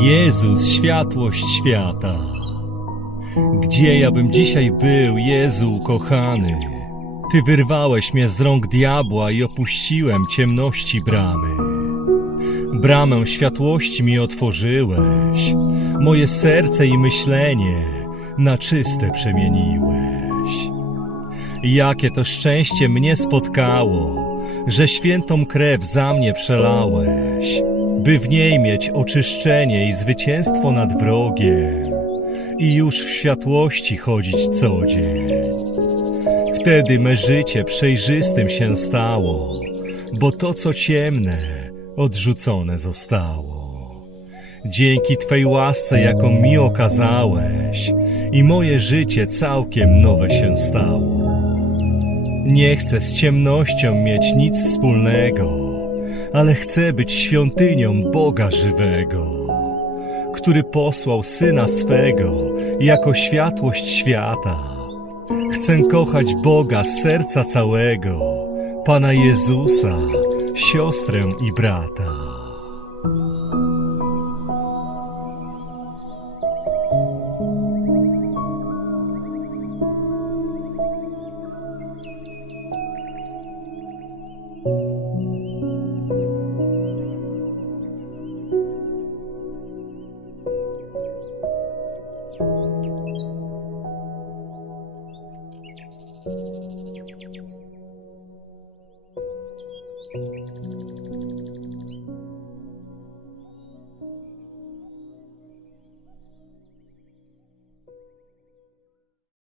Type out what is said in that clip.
Jezus, światłość świata. Gdzie ja bym dzisiaj był, Jezu kochany? Ty wyrwałeś mnie z rąk diabła i opuściłem ciemności bramy. Bramę światłości mi otworzyłeś, moje serce i myślenie na czyste przemieniłeś. Jakie to szczęście mnie spotkało, że świętą krew za mnie przelałeś, by w niej mieć oczyszczenie i zwycięstwo nad wrogiem i już w światłości chodzić co dzień. Wtedy me życie przejrzystym się stało, bo to co ciemne odrzucone zostało. Dzięki Twej łasce, jaką mi okazałeś, i moje życie całkiem nowe się stało. Nie chcę z ciemnością mieć nic wspólnego, ale chcę być świątynią Boga żywego, który posłał Syna swego jako światłość świata. Chcę kochać Boga serca całego, Pana Jezusa, siostrę i brata. Thank